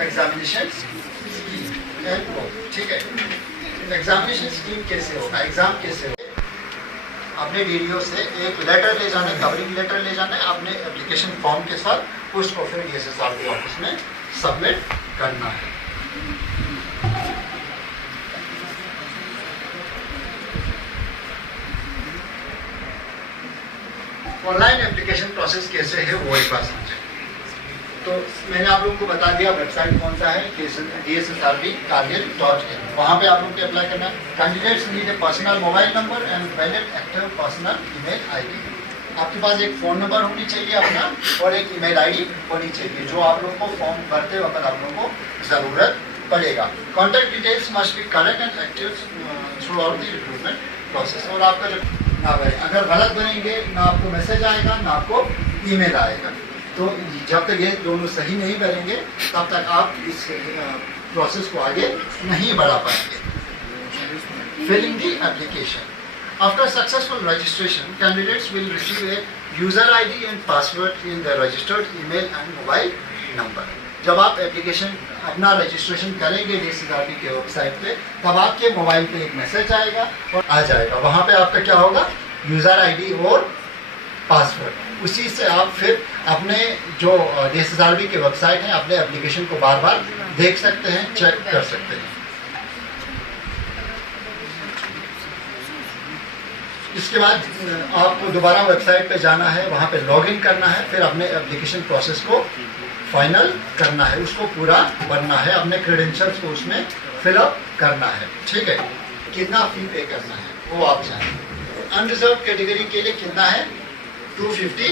Examination scheme, ठीक है। Examination scheme कैसे होगा, एग्जाम कैसे होगा, अपने डीडीओ से एक लेटर ले जाना है, कवरिंग लेटर ले जाना है अपने एप्लीकेशन फॉर्म के साथ, उसको फिर DSSRB ऑफिस में सबमिट करना है। ऑनलाइन एप्लीकेशन प्रोसेस कैसे है वो एक बार समझें। तो मैंने आप लोगों को बता दिया वेबसाइट कौन सा है, DSSRB-Kargil.in, वहाँ पे आप लोगों को अप्लाई करना है। Candidates need a personal mobile number and valid active personal email ID. आपके पास एक फ़ोन नंबर होनी चाहिए अपना और एक ईमेल आईडी होनी चाहिए, जो आप लोगों को फॉर्म भरते वक्त आप लोगों को ज़रूरत पड़ेगा। Contact details must be correct and active through out the recruitment process. और आपका जो ना भरें, अगर गलत भरेंगे ना आपको मैसेज आएगा ना आपको ईमेल आएगा। तो जब तक ये दोनों सही नहीं भरेंगे तब तक आप इस प्रोसेस को आगे नहीं बढ़ा पाएंगे। Filling the application. After successful registration, candidates will receive a user ID and password in their registered email and mobile number. जब आप एप्लीकेशन अपना रजिस्ट्रेशन करेंगे DSSRB के वेबसाइट पे, तब आपके मोबाइल पे एक मैसेज आएगा और आ जाएगा, वहाँ पे आपका क्या होगा, यूज़र आईडी और पासवर्ड। उसी से आप फिर अपने जो DSSRB के वेबसाइट है अपने एप्लीकेशन को बार बार देख सकते हैं, चेक कर सकते हैं। इसके बाद आपको दोबारा वेबसाइट पे जाना है, वहाँ पे लॉगिन करना है, फिर अपने एप्लीकेशन प्रोसेस को फाइनल करना है, उसको पूरा भरना है, अपने क्रेडेंशियल्स को उसमें फिलअप करना है, ठीक है। कितना फी पे करना है वो आप जानें। अनरिजर्व कैटेगरी के लिए कितना है, 250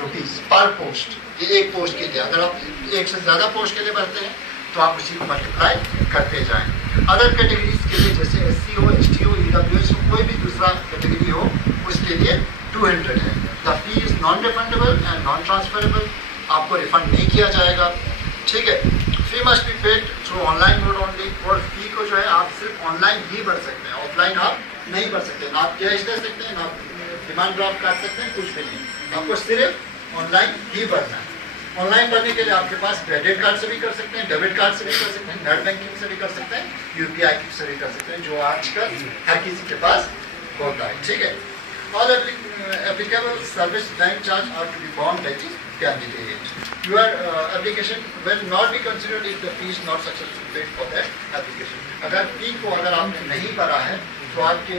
रुपीज़ पर पोस्ट, ये एक पोस्ट के लिए। अगर आप एक से ज़्यादा पोस्ट के लिए भरते हैं तो आप उसी को मल्टीप्लाई करते जाएं। अदर कैटेगरीज के लिए जैसे SC हो, ST हो, EWS हो, कोई भी दूसरा कैटेगरी हो, उसके लिए 200 है। The fee is non refundable and non transferable, आपको रिफंड नहीं किया जाएगा, ठीक है। Fee must be paid through online mode only, और फी को जो है आप सिर्फ ऑनलाइन ही भर सकते हैं, ऑफलाइन आप नहीं भर सकते। ना आप कैश दे सकते हैं, ना आप डिमांड ड्राफ्ट कर सकते हैं, कुछ भी नहीं, आपको सिर्फ ऑनलाइन ही भरना है। ऑनलाइन भरने के लिए आपके पास क्रेडिट कार्ड से भी कर सकते हैं, डेबिट कार्ड से भी कर सकते हैं, नेट बैंकिंग से भी कर सकते हैं, UPI से भी कर सकते हैं, जो आजकल हर किसी के पास होता है, ठीक है। All applicable service bank charge are to be borne by the candidate. Your application will not be considered if the fee is not successfully paid for that application. अगर फी को अगर आपने नहीं भरा है तो आपके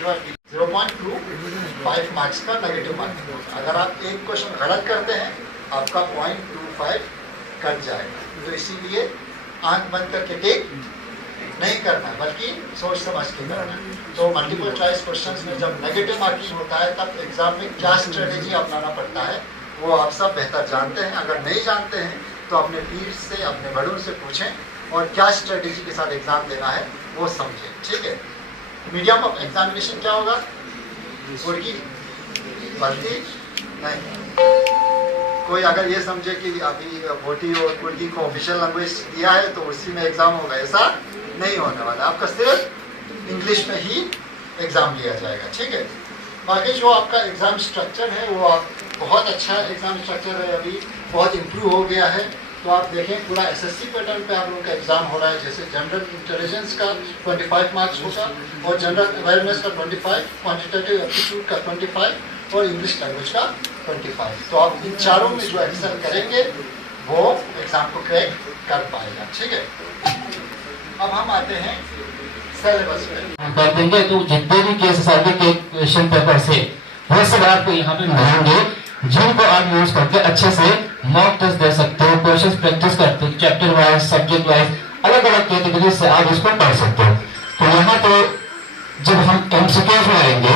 जो 0.25 मार्क्स का नेगेटिव मार्किंग होगा। अगर आप एक क्वेश्चन गलत करते हैं आपका 0.25 कट जाएगा। तो इसीलिए आंख बंद करके टिक नहीं करना है, बल्कि सोच समझ के करना है। तो मल्टीपल चॉइस क्वेश्चंस में जब नेगेटिव मार्किंग होता है तब एग्जाम में क्या स्ट्रेटेजी अपनाना पड़ता है वो आप सब बेहतर जानते हैं। अगर नहीं जानते हैं तो अपने पीर से, अपने बड़ों से पूछें और क्या स्ट्रेटेजी के साथ एग्जाम देना है वो समझें, ठीक है। मीडियम ऑफ एग्जामिनेशन क्या होगा, उर्गी, बल्कि नहीं। कोई अगर ये समझे कि अभी भोटी और कुर्दी को ऑफिशियल लैंग्वेज दिया है तो उसी में एग्जाम होगा, ऐसा नहीं होने वाला। आपका सिर्फ इंग्लिश में ही एग्जाम लिया जाएगा, ठीक है। बाकी जो आपका एग्जाम स्ट्रक्चर है वो आप बहुत अच्छा एग्जाम स्ट्रक्चर है, अभी बहुत इम्प्रूव हो गया है। तो आप देखें पूरा SSC पैटर्न पे आप लोगों का एग्जाम हो रहा है। जैसे जनरल इंटेलिजेंस का 25 मार्क्स होगा और जनरल अवेयरनेस का 25, क्वांटिटेटिव एप्टीट्यूड का 25 और इंग्लिश लैंग्वेज का 25। तो आप इन चारों में जो एक्सेल करेंगे वो एग्जाम को क्रैक कर पाएगा, ठीक है। अब हम आते हैं सिलेबस पे। कर देंगे तो जितने भी DSSRB के क्वेश्चन पेपर से वो सब आपको यहाँ पे मिलेंगे, जिनको आप यूज करके अच्छे से मॉक टेस्ट दे सकते हो, क्वेश्चन प्रैक्टिस करते हो, चैप्टर वाइज, सब्जेक्ट वाइज, अलग अलग कैटेगरी से आप इसको पढ़ सकते हो। तो यहाँ पे जब हम MCQs में आएंगे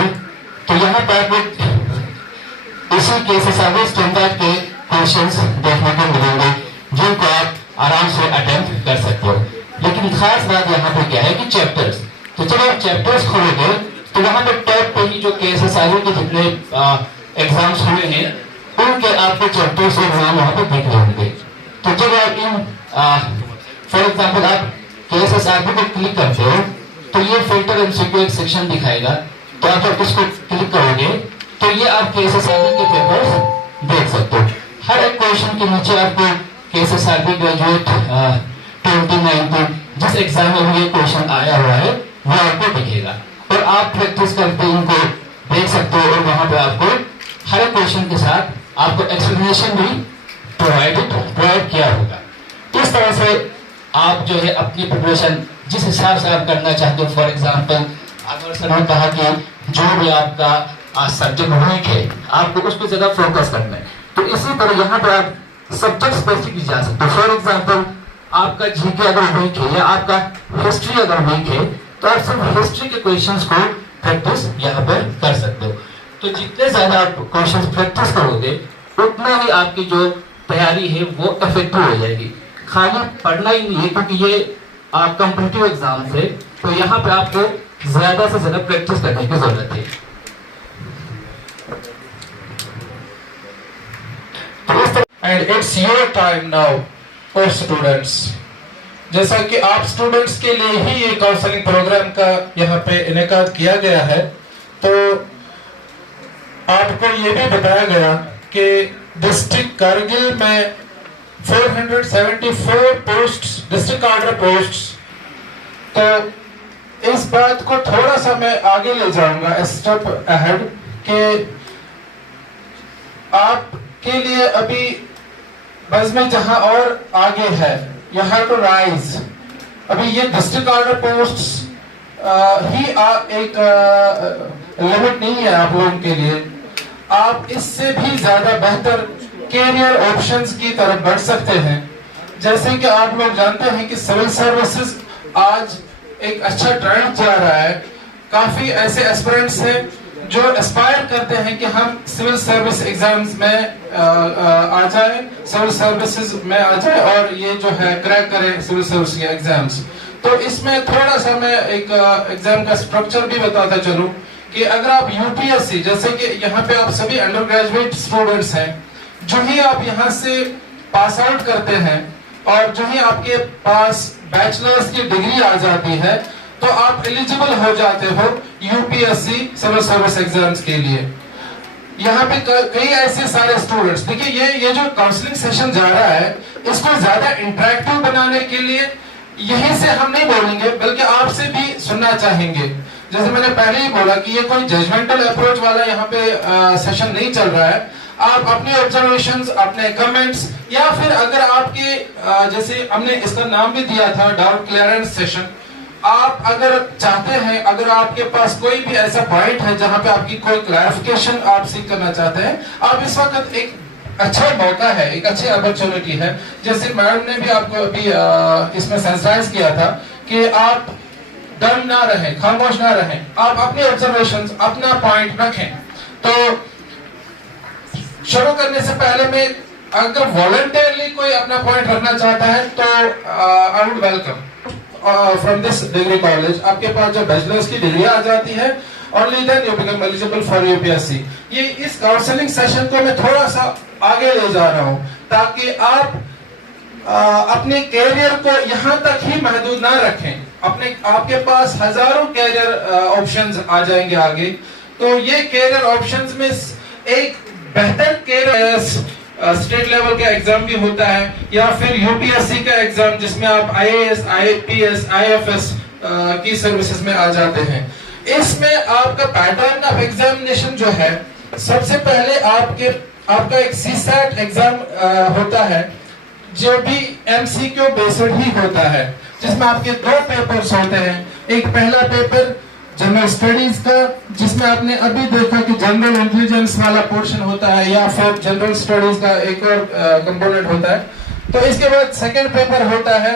तो यहाँ पर आपको इसी DSSRB स्टैंडर्ड के क्वेश्चंस देखने को मिलेंगे, जिनको आप आराम से अटेम्प्ट कर सकते हो। लेकिन खास बात यहाँ पे क्या है कि चैप्टर्स, तो जब आप चैप्टर्स खोलोगे तो वहाँ पे टॉप पे ही जो DSSRB के जितने एग्जाम्स हुए हैं उनके आपके चैप्टर्स के नाम वहाँ पे दिख रहे होंगे। तो जब आप इन फॉर एग्जाम्पल आप DSSRB को क्लिक करते हो तो ये फिल्टर MCQ एक सेक्शन दिखाएगा। तो आप जब इसको क्लिक करोगे तो ये आप DSSRB के पेपर्स देख सकते हो। हर एक क्वेश्चन के नीचे आपको KSSRB ग्रेजुएट 2019 जिस एग्जाम में ये क्वेश्चन आया हुआ है वो आपको दिखेगा और आप प्रैक्टिस करके इनको देख सकते हो और वहां पे आपको हर क्वेश्चन के साथ आपको एक्सप्लेनेशन भी प्रोवाइड किया होगा। इस तरह से आप जो है अपनी प्रिपरेशन जिस हिसाब से आप करना चाहते हो, फॉर एग्जाम्पल अगर सर ने कहा कि जो भी आपका सब्जेक्ट वीक है आपको उस पर ज्यादा फोकस करना है, तो इसी तरह यहाँ पर आप सब्जेक्ट स्पेसिफिक जा सकते हो। फॉर एग्जाम्पल आपका जीके अगर वीक है या आपका हिस्ट्री अगर वीक है तो आप सिर्फ हिस्ट्री के क्वेश्चंस को प्रैक्टिस यहाँ पर कर सकते हो। तो जितने ज्यादा आप क्वेश्चंस प्रैक्टिस करोगे उतना ही आपकी जो तैयारी है वो इफेक्टिव हो जाएगी। खाली पढ़ना ही नहीं है क्योंकि ये कॉम्पिटिटिव एग्जाम है, तो यहाँ पे आपको ज्यादा से ज्यादा प्रैक्टिस करने की जरूरत है। And it's your time now for students. जैसा कि आप स्टूडेंट्स के लिए ही ये काउंसलिंग प्रोग्राम का यहाँ पे इनेकाद किया गया है, तो आपको ये भी बताया गया कि डिस्ट्रिक्ट कारगिल में 474 पोस्ट्स, डिस्ट्रिक्ट ऑर्डर पोस्ट्स, तो इस बात को थोड़ा सा मैं आगे ले जाऊंगा स्टेप अहेड कि आपके लिए अभी बज़्म जहां और आगे है, you have to rise। अभी ये डिस्ट्रिक्ट ऑर्डर पोस्ट्स ही एक लिमिट नहीं है आप लोगों के लिए, आप इससे भी ज्यादा बेहतर कैरियर ऑप्शंस की तरफ बढ़ सकते हैं। जैसे कि आप लोग जानते हैं कि सिविल सर्विसेज आज एक अच्छा ट्रेंड जा रहा है, काफी ऐसे एस्पिरेंट्स हैं जो एस्पायर करते हैं कि हम सिविल सर्विस एग्जाम्स में आ जाए, सिविल सर्विसेज में आ जाए और ये जो है क्रैक करें सिविल सर्विस के एग्जाम्स। तो इसमें थोड़ा सा मैं एक एग्जाम का स्ट्रक्चर भी बताता चलूं कि अगर आप यूपीएससी, जैसे कि यहाँ पे आप सभी अंडर ग्रेजुएट स्टूडेंट्स हैं, जो ही आप यहाँ से पास आउट करते हैं और जो ही आपके पास बैचलर्स की डिग्री आ जाती है तो आप एलिजिबल हो जाते हो यूपीएससी सिविल सर्विस एग्जाम्स के लिए। यहाँ पे कई ऐसे सारे स्टूडेंट्स, देखिए ये जो काउंसलिंग सेशन जा रहा है इसको ज्यादा इंटरेक्टिव बनाने के लिए यहीं से हम नहीं बोलेंगे बल्कि आपसे भी सुनना चाहेंगे। जैसे मैंने पहले ही बोला कि ये कोई जजमेंटल अप्रोच वाला यहाँ पे सेशन नहीं चल रहा है। आप अपने ऑब्जर्वेशंस, अपने कमेंट्स या फिर अगर आपके जैसे हमने इसका नाम भी दिया था डाउट क्लियरेंस सेशन, आप अगर चाहते हैं, अगर आपके पास कोई भी ऐसा पॉइंट है जहां पे आपकी कोई क्लैरिफिकेशन आप सीख करना चाहते हैं, आप इस वक्त एक अच्छा मौका है, एक अच्छी अपॉर्चुनिटी है। जैसे मैडम ने भी आपको अभी इसमें सेंसिटाइज किया था कि आप डम ना रहें, खामोश ना रहें, आप अपने ऑब्जर्वेशंस, अपना पॉइंट रखें। तो शुरू करने से पहले मैं अगर वॉलंटियरली कोई अपना पॉइंट रखना चाहता है तो I would welcome from this degree college. आपके पास जो बैचलर्स की डिग्री आ जाती है, only then you become eligible for UPSC. ये इस काउंसलिंग सेशन को मैं थोड़ा सा आगे ले जा रहा हूं ताकि आप अपने कैरियर को यहां तक ही महदूद ना रखें। आपके पास हजारों कैरियर ऑप्शंस आ जाएंगे आगे। तो ये कैरियर ऑप्शंस में एक बेहतर कैरियर स्टेट लेवल का एग्जाम भी होता है या फिर यूपीएससी का एग्जाम जिसमें आप आईएएस, आईपीएस, आईएफएस की सर्विसेज में आ जाते हैं। इसमें आपका पैटर्न ऑफ एग्जामिनेशन जो है, सबसे पहले आपका एक सीसैट एग्जाम होता है जो भी एमसीक्यू बेस्ड ही होता है, जिसमें आपके दो पेपर्स होते हैं। एक पहला पेपर जनरल स्टडीज का, जिसमें आपने अभी देखा कि जनरल इंटेलिजेंस वाला पोर्शन होता है या फिर जनरल स्टडीज का एक और कंपोनेंट होता है। तो इसके बाद सेकंड पेपर होता है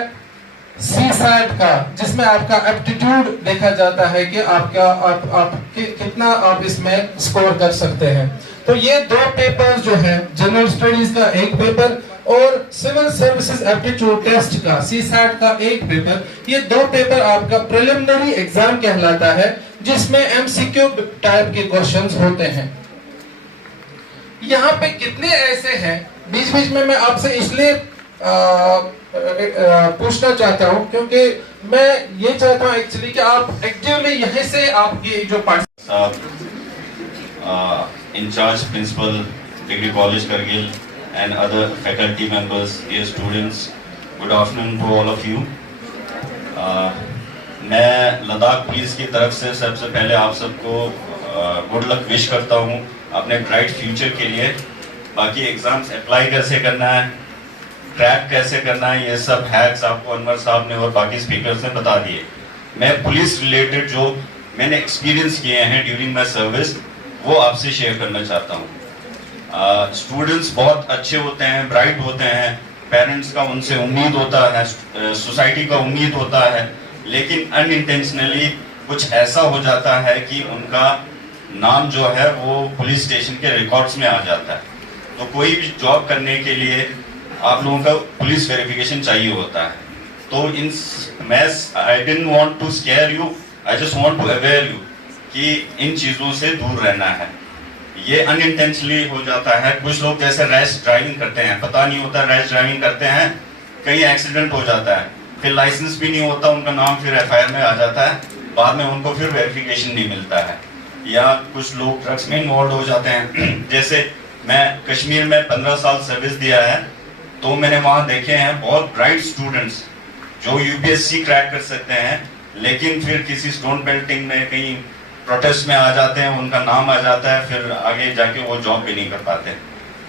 सीसैट का, जिसमें आपका एप्टीट्यूड देखा जाता है कि कितना आप इसमें स्कोर कर सकते हैं। तो ये दो पेपर्स जो है, जनरल स्टडीज का एक पेपर और सिविल सर्विसेज एप्टीट्यूड टेस्ट का सीसैट का एक पेपर, ये दो पेपर आपका प्रिलिमिनरी एग्जाम कहलाता है, जिसमें एमसीक्यू टाइप के क्वेश्चंस होते हैं। यहाँ पे कितने ऐसे हैं, बीच बीच में मैं आपसे इसलिए पूछना चाहता हूँ क्योंकि मैं ये चाहता हूँ एक्चुअली कि आप एक्टिवली यहीं से आपकी जो incharge principal degree college Kargil and other faculty members, dear students, good afternoon to all of you. मैं लद्दाख पुलिस की तरफ से सबसे पहले आप सबको गुड लक विश करता हूँ अपने ब्राइट फ्यूचर के लिए। बाकी एग्ज़ाम्स अप्लाई कैसे करना है, क्रैक कैसे करना है, ये सब हैक्स आपको अनवर साहब ने और बाकी स्पीकर्स ने बता दिए। मैं पुलिस रिलेटेड जो मैंने एक्सपीरियंस किए हैं ड्यूरिंग माई सर्विस वो आपसे शेयर करना चाहता हूँ। स्टूडेंट्स बहुत अच्छे होते हैं, ब्राइट होते हैं, पेरेंट्स का उनसे उम्मीद होता है, सोसाइटी का उम्मीद होता है, लेकिन अनइंटेंशनली कुछ ऐसा हो जाता है कि उनका नाम जो है वो पुलिस स्टेशन के रिकॉर्ड्स में आ जाता है। तो कोई भी जॉब करने के लिए आप लोगों का पुलिस वेरिफिकेशन चाहिए होता है। तो I didn't want to scare you, I just want to aware you कि इन चीज़ों से दूर रहना है। ये अनइंटेंशनली हो जाता है। कुछ लोग जैसे रैश ड्राइविंग करते हैं, पता नहीं होता रैश ड्राइविंग करते हैं, कहीं एक्सीडेंट हो जाता है, फिर लाइसेंस भी नहीं होता, उनका नाम फिर एफआईआर में आ जाता है, बाद में उनको फिर वेरिफिकेशन नहीं मिलता है। या कुछ लोग ड्रग्स में इन्वॉल्व हो जाते हैं। जैसे मैं कश्मीर में 15 साल सर्विस दिया है, तो मैंने वहाँ देखे हैं बहुत ब्राइट स्टूडेंट्स जो यूपीएससी क्रैक कर सकते हैं, लेकिन फिर किसी स्टोन बेल्टिंग में कहीं प्रोटेस्ट में आ जाते हैं, उनका नाम आ जाता है, फिर आगे जाके वो जॉब भी नहीं कर पाते।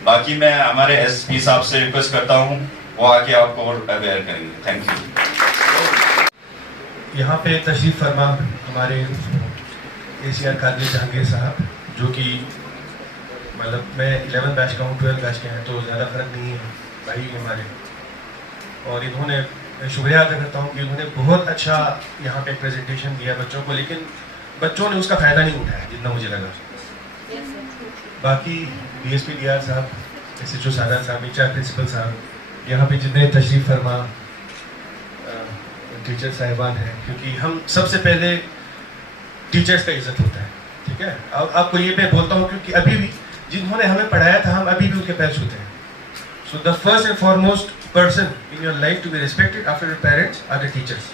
बाकी मैं हमारे एसपी साहब से रिक्वेस्ट करता हूँ वो आके आपको और अवेयर करेंगे। Thank you. यहाँ पे तशरीफ फरमा हमारे ACR कादिर जहांगीर साहब, जो कि मतलब मैं 11 बैच का हूँ, 12 बैच के हैं, तो ज़्यादा फर्क नहीं है, भाई हमारे। और इन्होंने शुक्रिया अदा करता हूँ कि उन्होंने बहुत अच्छा यहाँ पे प्रेजेंटेशन दिया बच्चों को, लेकिन बच्चों ने उसका फ़ायदा नहीं उठाया जितना मुझे लगा। बाकी DSP DR साहब, SHO सादा साहब, HR प्रिंसिपल साहब, यहाँ पे जितने तशरीफ फरमा टीचर साहिबान हैं, क्योंकि हम सबसे पहले टीचर्स का इज्जत होता है, ठीक है। और आपको ये मैं बोलता हूँ क्योंकि अभी भी जिन्होंने हमें पढ़ाया था हम अभी भी उनके पैर छूते हैं। So the first and foremost person in your life to be respected after your parents are the teachers.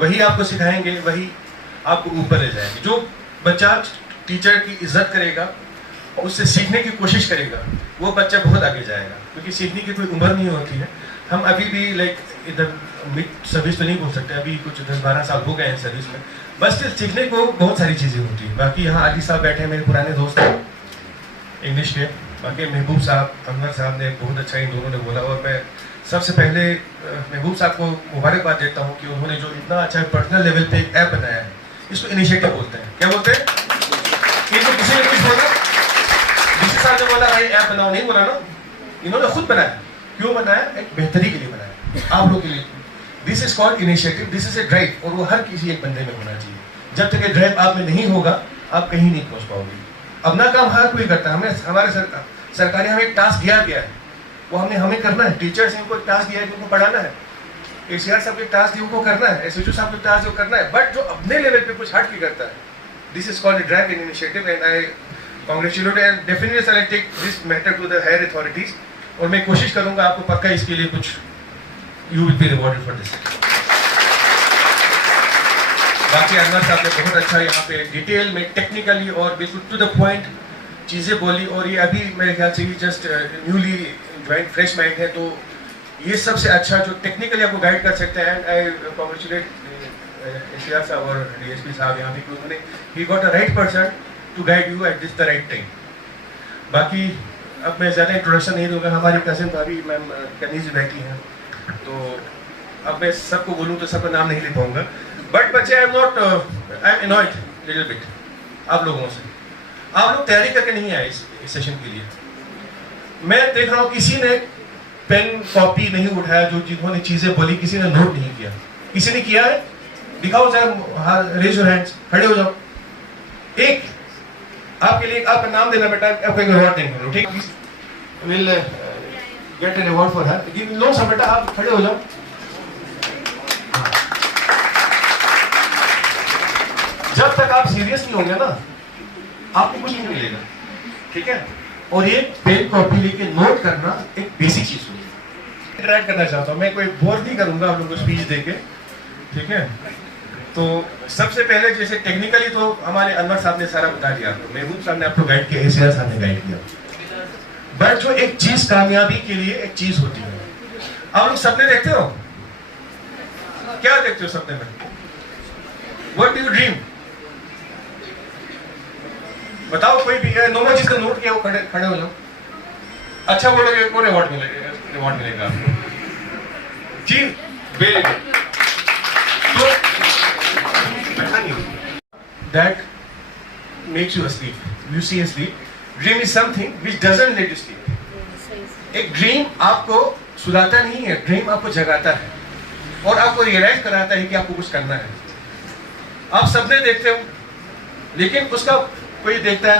वही आपको सिखाएंगे, वही आपको ऊपर ले जाएंगे। जो बच्चा टीचर की इज्जत करेगा, उससे सीखने की कोशिश करेगा, वो बच्चा बहुत आगे जाएगा, क्योंकि सीखने की कोई उम्र नहीं होती है। हम अभी भी लाइक इधर मिड सर्विस तो नहीं बोल सकते, अभी कुछ 10-12 साल हो गए हैं सर्विस में, बस सीखने को बहुत सारी चीज़ें होती हैं। बाकी यहाँ आदि साहब बैठे हैं, मेरे पुराने दोस्त हैं इंग्लिश के। बाकी महबूब साहब, अनवर साहब ने बहुत अच्छा इन दोनों ने बोला, और मैं सबसे पहले महबूब साहब को मुबारकबाद देता हूँ कि उन्होंने जो इतना अच्छा पर्सनल लेवल पे एक ऐप बनाया है, इसको इनिशिएटिव बोलते हैं। क्या बोलते हैं? इनको किसी ने कुछ बोला, किसी साहब ने बोला भाई ऐप बनाओ, नहीं बोला ना, इन्होंने खुद बनाया। क्यों बनाया? एक बेहतरी के लिए बनाया, आप लोग के लिए। This is called initiative, this is a drive, और वो हर किसी एक बंदे में होना चाहिए। जब तक ये ड्राइव आप में नहीं होगा, आप कहीं नहीं पहुंच पाओगे। अपना काम हर कोई करता है, हमें हमारे सरकारी हमें एक टास्क दिया गया है, वो हमें करना है। टीचर्स इनको टास्क दिया है कि उनको पढ़ाना है, ACR साहब के टास्क दिए उनको करना है, SHO साहब के टास्क करना है, बट जो अपने लेवल पे कुछ हट के करता है, this is called drive in initiative, and I congratulate and definitely I take this matter to the higher authorities, और मैं कोशिश करूंगा आपको पक्का इसके लिए कुछ you will be rewarded for this. बाकी अनवर साहब ने बहुत अच्छा यहाँ पे डिटेल में टेक्निकली और बिल्कुल टू द पॉइंट चीज़ें बोली, और ये अभी मेरे ख्याल से just newly join fresh mind है, तो ये सबसे अच्छा जो टेक्निकली आपको गाइड कर सकते हैं। आई कांग्रेचुलेट ACR साहब और DSP साहब यहाँ पे, उन्होंने ही got a right person to guide you at this the right time. बाकी अब मैं ज़्यादा इंट्रोडक्शन नहीं दूंगा, हमारी कजिन भाभी मैम कनीज बैठी हैं, तो अब मैं सबको बोलूँ तो सबका नाम नहीं ले पाऊंगा, बट बच्चे I am annoyed little bit आप लोगों से। आप लोग तैयारी करके नहीं आए इस सेशन के लिए। मैं देख रहा हूँ किसी ने पेन कॉपी नहीं उठाया, जो जिन्होंने चीजें बोली किसी ने नोट नहीं किया। किसी ने किया है? दिखाओ जरा, रेज योर हैंड्स, खड़े हो जाओ। एक आपके लिए आपका नाम देना बेटा, आपको एक रिवॉर्ड देंगे, ठीक है? Will get a reward for her. Give लो सब बेटा, आप खड़े हो जाओ। जब तक आप सीरियस नहीं होंगे ना, आपको कुछ नहीं मिलेगा, ठीक है? और ये पेन कॉपी लेके नोट करना एक बेसिक चीज होती है। ट्राई करना चाहता हूँ, मैं कोई बोर नहीं करूंगा आप लोगों को स्पीच देके, ठीक है? तो सबसे पहले जैसे टेक्निकली तो हमारे अनवर साहब ने सारा बता दिया आपको, महबूब साहब ने आपको गाइड किया, ACR साहब ने गाइड किया। बट जो एक चीज कामयाबी के लिए एक चीज होती है। आप लोग सपने देखते हो? क्या देखते हो सपने में? What do you dream? बताओ कोई भी। नोमा जिसका नोट किया वो खड़े हो जाओ। अच्छा बोलोगे एक और अवार्ड मिलेगा आपको जी। Very good. तो ऐसा नहीं that makes you asleep, you see asleep. Dream is something which doesn't let you sleep. एक ड्रीम आपको सुलाता नहीं है, ड्रीम आपको जगाता है और आपको रियलाइज कराता है कि आपको कुछ करना है। आप सपने देखते हो, लेकिन उसका कोई देखता है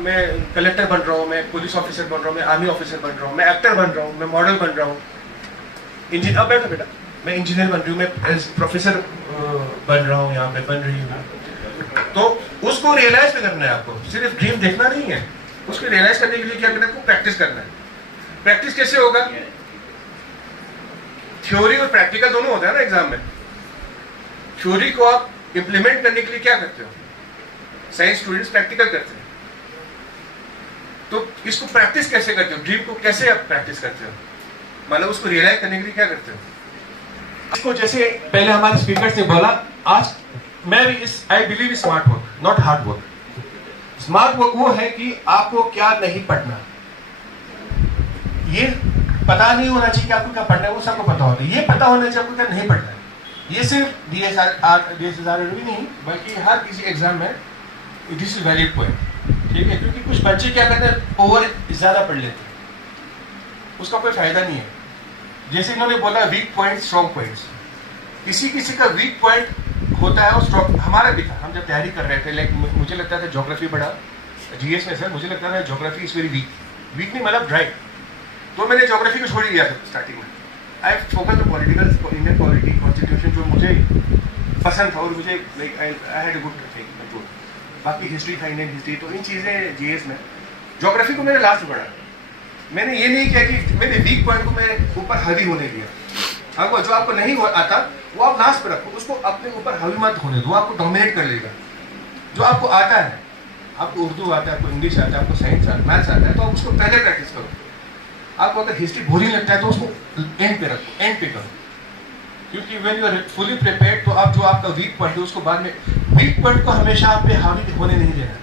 मैं कलेक्टर बन रहा हूँ, मैं पुलिस ऑफिसर बन रहा हूँ, मैं आर्मी ऑफिसर बन रहा हूँ, मैं एक्टर बन रहा हूँ, मैं मॉडल बन रहा हूँ, अब बैठो बेटा, मैं इंजीनियर बन रही हूँ, मैं प्रोफेसर बन रहा हूँ, यहाँ पे बन रही हूँ। तो उसको रियलाइज भी करना है आपको, सिर्फ ड्रीम देखना नहीं है। उसको रियलाइज करने के लिए क्या करना है? आपको प्रैक्टिस करना है। प्रैक्टिस कैसे होगा? थ्योरी और प्रैक्टिकल दोनों होता है ना एग्जाम में। थ्योरी को आप इंप्लीमेंट करने के लिए क्या करते हो? साइंस स्टूडेंट्स प्रैक्टिकल करते हैं। तो इसको प्रैक्टिस कैसे करते हो? ड्रीम को कैसे आप प्रैक्टिस करते हो? मतलब उसको रियलाइज करने के लिए क्या करते हो? इसको जैसे पहले हमारे स्पीकर से बोला, आज मैं भी I believe smart work, not hard work. Smart work वो है कि आपको क्या नहीं पढ़ना, ये पता नहीं होना चाहिए कि आपको क्या पढ़ना है, वो सबको पता होता है। ये पता होना चाहिए आपको क्या नहीं पढ़ना है। ये सिर्फ DSR भी नहीं, बल्कि हर किसी एग्जाम में दिस इज वैलिड पॉइंट, ठीक है? क्योंकि कुछ बच्चे क्या करते हैं, ओवर ज्यादा पढ़ लेते हैं, उसका कोई फायदा नहीं है। जैसे इन्होंने बोला वीक पॉइंट, स्ट्रॉन्ग पॉइंट्स। किसी का वीक पॉइंट होता है और स्ट्रॉन्ग। हमारा भी था, हम जब तैयारी कर रहे थे, लाइक मुझे लगता था ज्योग्राफी बड़ा GS में सर, मुझे लगता था ज्योग्राफी इज वेरी वीक नहीं मतलब ड्राई। तो मैंने ज्योग्राफी को छोड़ दिया था स्टार्टिंग में। I focus on political, Indian polity, constitution जो मुझे पसंद था और मुझे like I had a good thing. बाकी हिस्ट्री था, इंडियन हिस्ट्री, तो इन चीज़ें GS में। ज्योग्राफी को मैंने लास्ट में पढ़ा। मैंने ये नहीं किया कि मैंने वीक पॉइंट को मेरे ऊपर हावी होने दिया। आपको जो आपको नहीं आता वो आप लास्ट पे रखो, उसको अपने ऊपर हावी मत होने दो, आपको डोमिनेट कर लेगा। जो आपको आता है, आपको उर्दू आता है, आपको इंग्लिश आता है, आपको साइंस आता है, मैथ्स आता है, तो आप उसको पहले प्रैक्टिस करो। आपको अगर हिस्ट्री बोरिंग लगता है तो उसको एंड पे रखो, एंड पे करो। क्योंकि when you are fully prepared, तो आप जो आपका वीक पॉइंट है उसको बाद में, वीक पॉइंट को हमेशा आप पे हावी होने नहीं देना।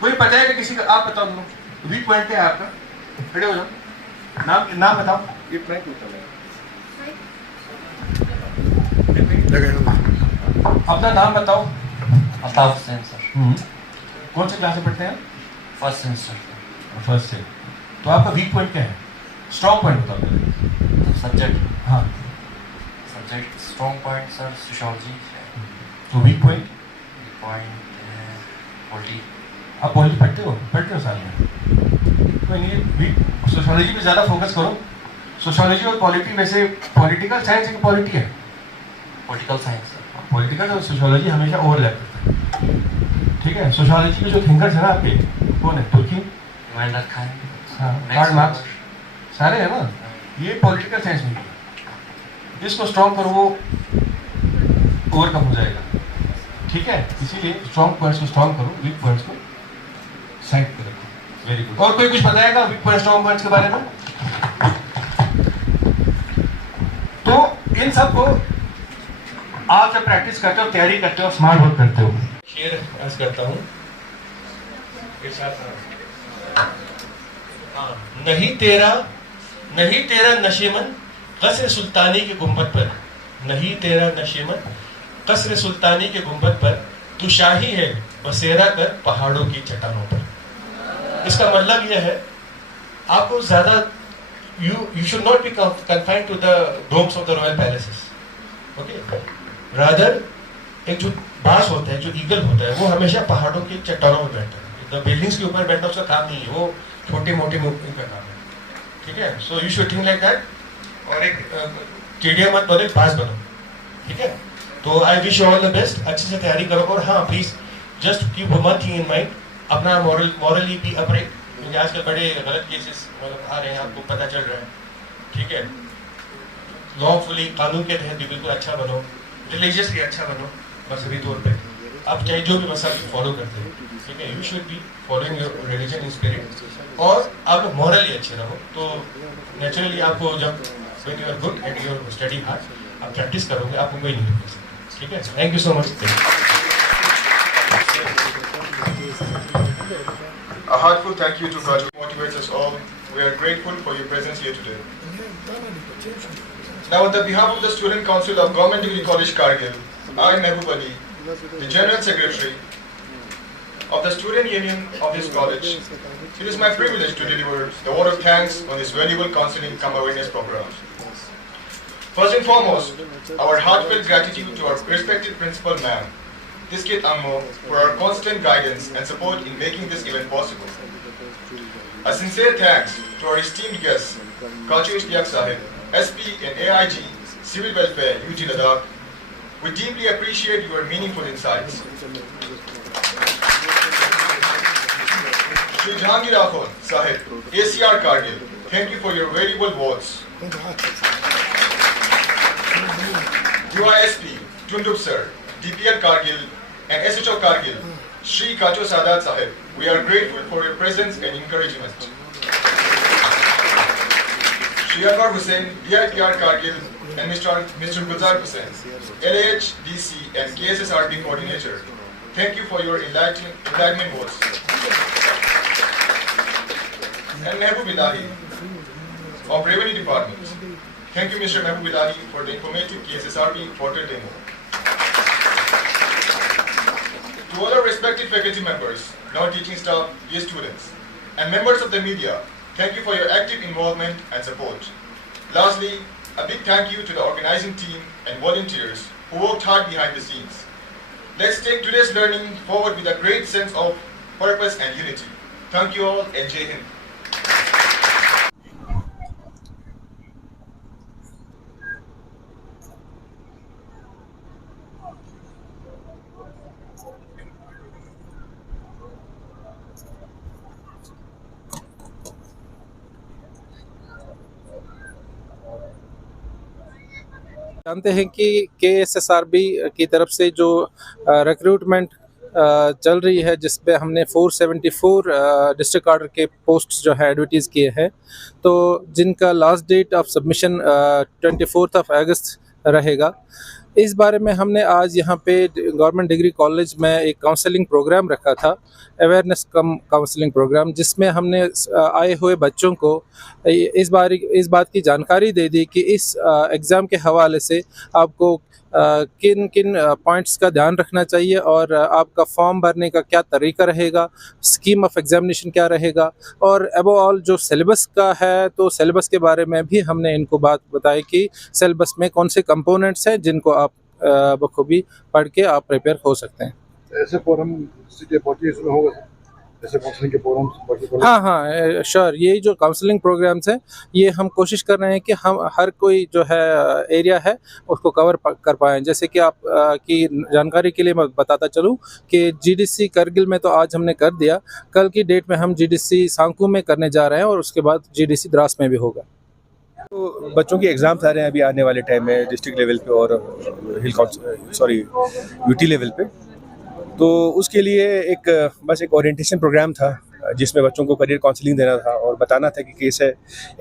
कोई पता है कि किसी का, आप बताओ वीक पॉइंट क्या है आपका? खड़े हो जाओ, नाम बताओ। ये मैं पूछता हूँ, अपना नाम बताओ। अल्ताफ हुसैन सर। कौन से क्लास में पढ़ते हैं? First semester. फर्स्ट से। तो आपका वीक पॉइंट क्या है? स्ट्रॉन्ग पॉइंट बताओ। सब्जेक्ट, हाँ subject strong point sir sociology है। तो वीक पॉइंट? पॉलिटी। आप पॉलिटी पढ़ते हो साल में? तो ये वीक सोशियोलॉजी पे ज़्यादा फोकस करो। सोशियोलॉजी और पॉलिटी, वैसे पॉलिटिकल साइंस एक पॉलिटी है, पॉलिटिकल साइंस। पॉलिटिकल और सोशियोलॉजी हमेशा ओवरलैप करता है, ठीक है? सोशियोलॉजी में जो थिंकर्स है ना आपके, कौन है? तुर्की, इमानुएल खान, कार्ल मार्क्स, सारे है ना। ये पॉलिटिकल साइंस में है। इसको स्ट्रॉन्ग करो, वो ओवरकम हो जाएगा, ठीक है? इसीलिए स्ट्रॉन्ग पॉइंट्स को स्ट्रॉन्ग करो, वीक पॉइंट्स को साइड पे रखो। Very good. और कोई कुछ बताएगा वीक पॉइंट, स्ट्रॉन्ग पॉइंट्स के बारे में? तो इन सब को आप जब प्रैक्टिस करते हो, तैयारी करते हो, स्मार्ट वर्क करते हो। शेयर अर्ज करता हूँ के साथ। नहीं तेरा नशेमन कसर सुल्तानी के गुंबद पर, नहीं तेरा नशेमन कसर सुल्तानी के गुंबद पर, तू शाही है बसेरा कर पहाड़ों की चट्टानों पर। इसका मतलब यह है, आपको ज्यादा you should not be confined to the domes of the royal palaces, okay? Rather, एक जो बाज होता है, जो ईगल होता है, वो हमेशा पहाड़ों की चट्टानों में बैठता है। तो बिल्डिंग्स के ऊपर बैठना उसका काम नहीं है, वो छोटे मोटे मूवमेंट का काम है, ठीक है? So you should think like that. और एक चिड़िया मत बनो, बाज बनो, ठीक है? तो I wish you all the best, अच्छे से तैयारी करो। और हाँ, please just keep one thing in mind, अपना मॉरली बी अपराइट, क्योंकि आजकल बड़े गलत केसेस मतलब आ रहे हैं, आपको पता चल रहा है, ठीक है? लॉफुली, कानून के तहत भी बिल्कुल अच्छा बनो, रिलीजियसली अच्छा बनो, मजहबी तौर पे। आप चाहे जो भी मसला फॉलो करते हो, ठीक है, you should be following your religion in spirit, और आप मॉरली अच्छे रहो, तो नेचुरली आपको जब when you are good at your study hard, आप प्रैक्टिस करोगे, आपको कोई नहीं रोक सकता, ठीक है। Thank you so much. A heartful thank you to Kaju, who motivates us all. We are grateful for your presence here today. Now, on the behalf of the Student Council of Government Degree College Kargil, I, Mehboob Ali, the General Secretary of the Student Union of this college, it is my privilege to deliver the word of thanks on this valuable counseling cum awareness program. First and foremost, our heartfelt gratitude to our respected principal ma'am, Tiskit Ammo, for our constant guidance and support in making this event possible. A sincere thanks to our esteemed guests, Kachu Ishtiaq Sahib, SP and AIG, Civil Welfare, UT Ladakh. We deeply appreciate your meaningful insights. Shri Jahangir Akhon Sahib, ACR Kargil, thank you for your valuable words. UISP, Tunduk Sir, DPL Kargil and SHO Kargil, Shri Kacho Sadat Sahib, we are grateful for your presence and encouragement. Shri Anwar Hussain, DIPR Kargil and Mr. Gulzar Hussain, LAH, DC and KSSRB Coordinator, thank you for your enlightenment words. And Mehboob Ilahi of Revenue Department, thank you Mr. Mehboob Ilahi for the informative KSSRB portal demo. To all our respected faculty members, non-teaching staff, dear students, and members of the media, thank you for your active involvement and support. Lastly, a big thank you to the organizing team and volunteers who worked hard behind the scenes. Let's take today's learning forward with a great sense of purpose and unity. Thank you all and Jai Hind. जानते हैं कि KSSRB की तरफ से जो recruitment चल रही है, जिस पे हमने 474 डिस्ट्रिक्ट ऑर्डर के पोस्ट्स जो है एडवर्टीज़ किए हैं, तो जिनका लास्ट डेट ऑफ सबमिशन 24 अगस्त रहेगा। इस बारे में हमने आज यहाँ पे गवर्नमेंट डिग्री कॉलेज में एक काउंसलिंग प्रोग्राम रखा था, अवेयरनेस कम काउंसलिंग प्रोग्राम, जिसमें हमने आए हुए बच्चों को इस बात की जानकारी दे दी कि इस एग्ज़ाम के हवाले से आपको किन किन पॉइंट्स का ध्यान रखना चाहिए और आपका फॉर्म भरने का क्या तरीका रहेगा, स्कीम ऑफ एग्जामिनेशन क्या रहेगा, और अबव ऑल जो सिलेबस का है, तो सिलेबस के बारे में भी हमने इनको बात बताई कि सिलेबस में कौन से कंपोनेंट्स हैं जिनको आप बखूबी पढ़ के आप प्रिपेयर हो सकते हैं। ऐसे फोरम होगा, ऐसे काउंसलिंग के फोरम? हाँ, श्योर। ये जो काउंसलिंग प्रोग्राम्स हैं, ये हम कोशिश कर रहे हैं कि हम हर कोई जो है एरिया है उसको कवर कर पाएँ। जैसे कि आप की जानकारी के लिए मैं बताता चलूँ कि GDC करगिल में तो आज हमने कर दिया, कल की डेट में हम GDC सांकू में करने जा रहे हैं और उसके बाद GDC द्रास में भी होगा। तो बच्चों के एग्ज़ाम्स आ रहे हैं अभी आने वाले टाइम में डिस्ट्रिक्ट लेवल पे और UT लेवल पे, तो उसके लिए बस एक ओरिएंटेशन प्रोग्राम था जिसमें बच्चों को करियर काउंसलिंग देना था और बताना था कि कैसे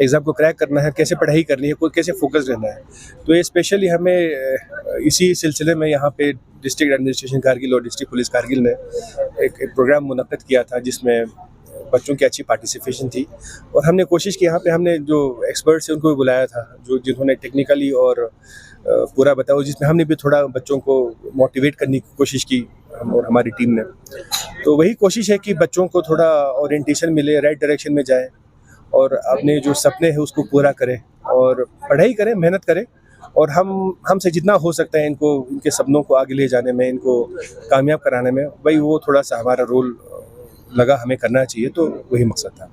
एग्ज़ाम को क्रैक करना है, कैसे पढ़ाई करनी है, कैसे फोकस रहना है। तो ये स्पेशली हमें इसी सिलसिले में यहाँ पे डिस्ट्रिक्ट एडमिनिस्ट्रेशन कारगिल और डिस्ट्रिक्ट पुलिस कारगिल ने एक प्रोग्राम मुनक्कद किया था जिसमें बच्चों की अच्छी पार्टिसिपेशन थी, और हमने कोशिश की, यहाँ पे हमने जो एक्सपर्ट्स हैं उनको भी बुलाया था जिन्होंने टेक्निकली और पूरा बताया, जिसमें हमने भी थोड़ा बच्चों को मोटिवेट करने की कोशिश की और हमारी टीम ने। तो वही कोशिश है कि बच्चों को थोड़ा ओरिएंटेशन मिले, राइट डायरेक्शन में जाएं और अपने जो सपने हैं उसको पूरा करें और पढ़ाई करें, मेहनत करें, और हमसे जितना हो सकता है इनको इनके सपनों को आगे ले जाने में, इनको कामयाब कराने में, वही वो थोड़ा सा हमारा रोल लगा हमें करना चाहिए, तो वही मकसद था।